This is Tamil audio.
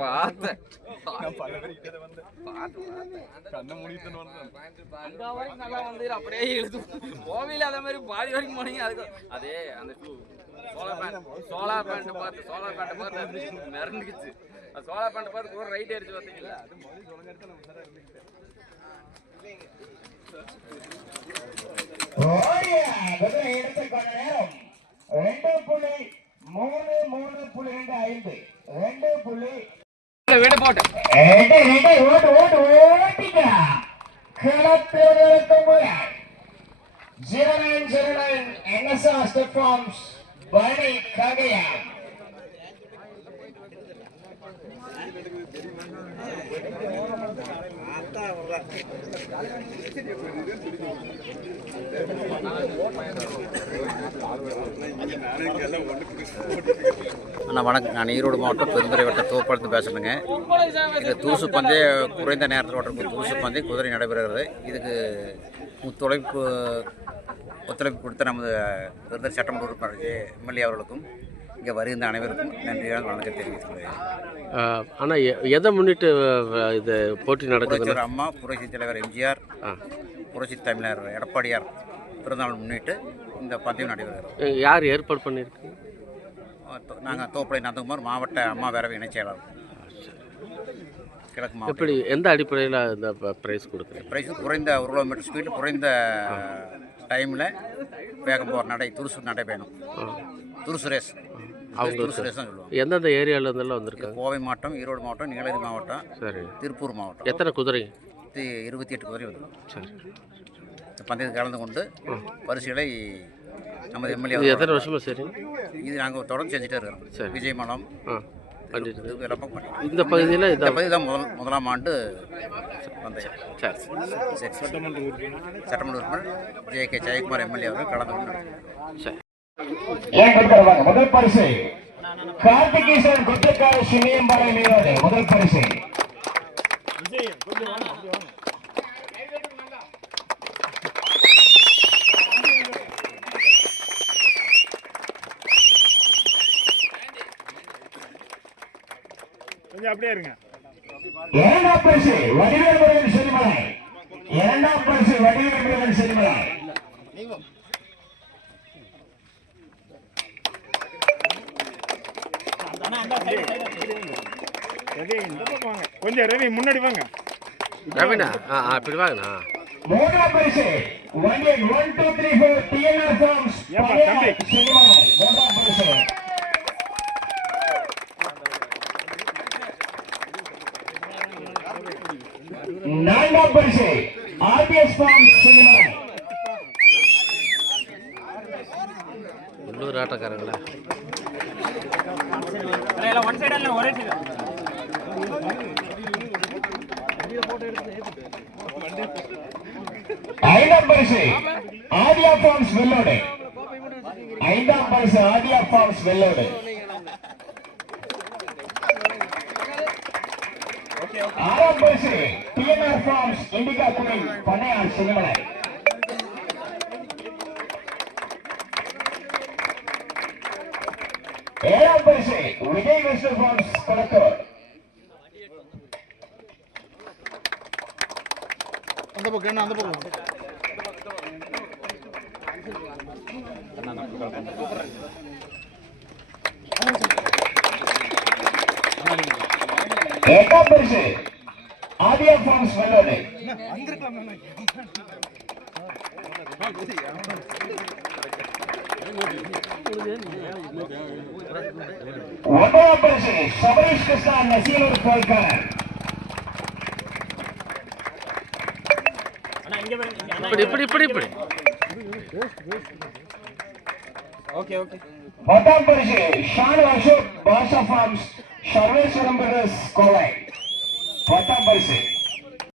பார்த்தேன் அப்படியே இழுத்து கோவில அதே மாதிரி பாதி வரைக்கும் போனீங்க. அதுக்கு அதே அந்த ஷூ சோலா பேண்ட் சோலா பேண்ட் பார்த்து சோலா பேண்ட் பார்த்து மிரண்டுக்குச்சு அது சோலா பேண்ட் பார்த்து கூட ரைட் அடிச்சு பார்த்தீங்களா? நேரம். ரெண்டு புள்ளி மூணு மூணு புள்ளி ரெண்டு ஐந்து. head period Kumbuya. 0909 Forms, Bani Kagaya. Thank you. அண்ணா வணக்கம். நான் ஈரோடு மாவட்டம் பெருந்துறை வட்டம் தோப்பாளத்து பேசுகிறேங்க இது தூசு பந்தய குறைந்த நேரத்தில் ஓட்டக்கூடிய தூசு பந்தய குதிரை நடைபெறுகிறது. இதுக்கு ஒத்துழைப்பு ஒத்துழைப்பு கொடுத்த நமது பெருந்துறை சட்டமன்ற உறுப்பினர் எம்எல்ஏ அவர்களுக்கும் இங்கே வருகின்ற அனைவருக்கும் நன்றியான வணக்கம் தெரிவித்துள்ளேன் ஆனால் எதை முன்னிட்டு இது போட்டி புரட்சியர் அம்மா புரட்சி தலைவர் எம்ஜிஆர். புரட்சி தமிழர் எடப்பாடியார் பிறந்தநாள் முன்னிட்டு இந்த பந்தயம் நடைபெறுகிறது. யார் ஏற்பாடு பண்ணியிருக்கு? நாங்கள் தோப்பளை நந்தகுமார் மாவட்ட அம்மா பேரவை இணைச் செயலாளர். கிழக்கு எப்படி எந்த அடிப்படையில் இந்த ப்ரைஸ் கொடுக்குறீங்க? பிரைஸ் குறைந்த ஒரு கிலோமீட்டர் ஸ்பீடு குறைந்த டைமில் வேகம் போகிற நடை துருசு நடை வேணும் துருசு ரேஸ் அவங்க எந்தெந்த ஏரியால இருந்தெல்லாம் வந்திருக்காங்க? கோவை மாவட்டம் ஈரோடு மாவட்டம் நீலகிரி மாவட்டம். சரி. திருப்பூர் மாவட்டம். எத்தனை குதிரைங்க இது இருபத்தி எட்டு குதிரை வந்து சரி. இந்த பந்தயத்தில் கலந்து கொண்டு பரிசுகளை நமது எம்எல்ஏ இது எத்தனை வருஷமா சரி? இது நாங்கள் தொடர்ந்து செஞ்சுட்டே சரி. இருக்கிறோம் விஜய் மலம் இந்த பகுதியில் இந்த பகுதி தான் முதல் முதலாம் ஆண்டு பந்தயம். சரி சரி. சட்டமன்ற உறுப்பினர் ஜே கே ஜெயக்குமார் எம்எல்ஏ அவர்கள் கலந்து கொண்டு சரி. முதல் பரிசு. கார்த்திகேசன் குற்றக்கார சினியம்பாறை நீரோடு முதல் பரிசு. கொஞ்சம் அப்படியே இருங்க. இரண்டாம் பரிசு வடிவேல் முருகன் செல்லிமலை இரண்டாம் பரிசு வடிவேல் முருகன் செல்லிமலை ரவி இந்த பக்கம் வாங்க கொஞ்சம் ரவி முன்னாடி வாங்க ரவினா ஆ ஆ இப்படி வாங்கண்ணா மூன்றாம் பரிசு one two three four TNR farms ஏப்பா, தம்பி. பரிசு நான்காம் பரிசு ஆர்பிஎஸ் ஃபார்ம்ஸ் உள்ளூர் ஆட்டக்காரங்களா எல்லாம் ஒன் சைடு இல்லை ஒரே சைடு ஐந்தாம் பரிசு ஆதியா ஃபார்ம்ஸ் வெள்ளோடு. ஐந்தாம் பரிசு ஆதியா ஃபார்ம்ஸ் வெள்ளோடு. ஆறாம் பரிசு டிஎன்ஆர் ஃபார்ம்ஸ் இண்டிகா குடி பண்ணையார் சினிமலை ஏழாம் பரிசு விஜய் கொளத்தூர் அந்த பக்கம் என்ன அந்த பக்கம்? எட்டாம் பரிசு ஆதியா ஃபார்ம்ஸ் வெள்ளோடு ஒன்பதாம் பரிசு சபரீஷ் கிருஷ்ணா நசீலூர் கோல்காரர் இப்படி இப்படி. இப்படி இப்படி பத்தாம் பரிசு ஷானு அசோக் பாஷா ஃபார்ம்ஸ் சர்வேஸ்வரம் பிரதர்ஸ் கோவை. பத்தாம் பரிசு.